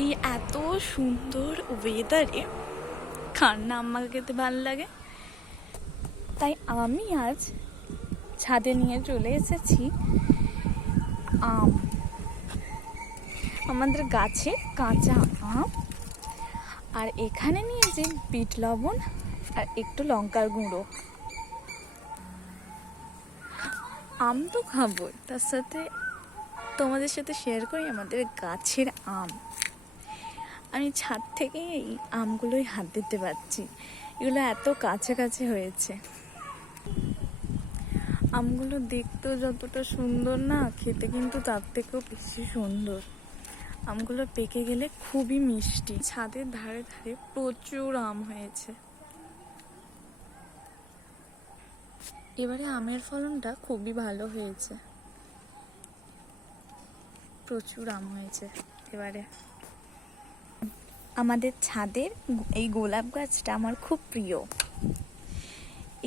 এই এত সুন্দর ওয়েদারে কার না আম্মাকে খেতে ভালো লাগে, তাই আমি আজ ছাদে নিয়ে চলে এসেছি আম। আমাদের গাছে কাঁচা আম, আর এখানে নিয়েছি বিট লবণ আর একটু লঙ্কার গুঁড়ো। আম তো খাবো, তার সাথে তোমাদের সাথে শেয়ার করি আমাদের গাছের আম। আমি ছাদ থেকে এই আমগুলোই হাত দিতে পারছি, এগুলো এত কাছে কাছে হয়েছে। আমগুলো দেখতেও যতটা সুন্দর না, খেতে কিন্তু তার থেকেও বেশি সুন্দর। আমগুলো পেকে গেলে খুবই মিষ্টি। ছাদের ধারে ধারে প্রচুর আম হয়েছে। এবারে আমের ফলনটা খুবই ভালো হয়েছে, প্রচুর আম হয়েছে এবারে। আমাদের ছাদের এই গোলাপ গাছটা আমার খুব প্রিয়।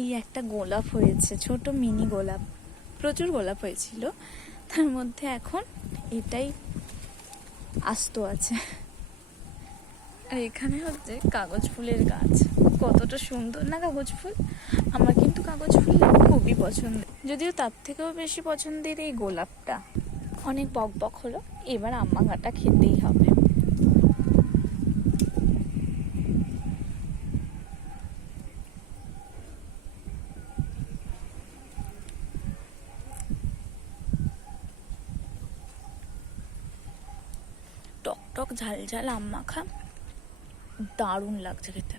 এই একটা গোলাপ হয়েছে, ছোট মিনি গোলাপ। প্রচুর গোলাপ হয়েছিল, তার মধ্যে এখন এটাই আস্ত আছে। আর এখানে হচ্ছে কাগজ ফুলের গাছ। কতটা সুন্দর না কাগজ ফুল! আমার কিন্তু কাগজ ফুল খুবই পছন্দের, যদিও তার থেকেও বেশি পছন্দের এই গোলাপটা। অনেক বক বক হলো, এবার আম্মা ঘাটা খেতেই হবে। টক টক ঝাল ঝাল আম মাখা দারুণ লাগছে খেতে।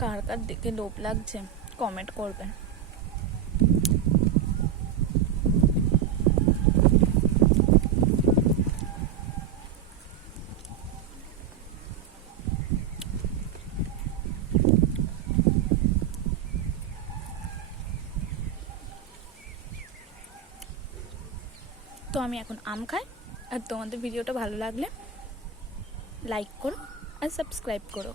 কার কার দেখে লোভ লাগছে কমেন্ট করবেন। তো আমি এখন আম খাই, আর তোমাদের ভিডিওটা ভালো লাগলে লাইক করো আর সাবস্ক্রাইব করো।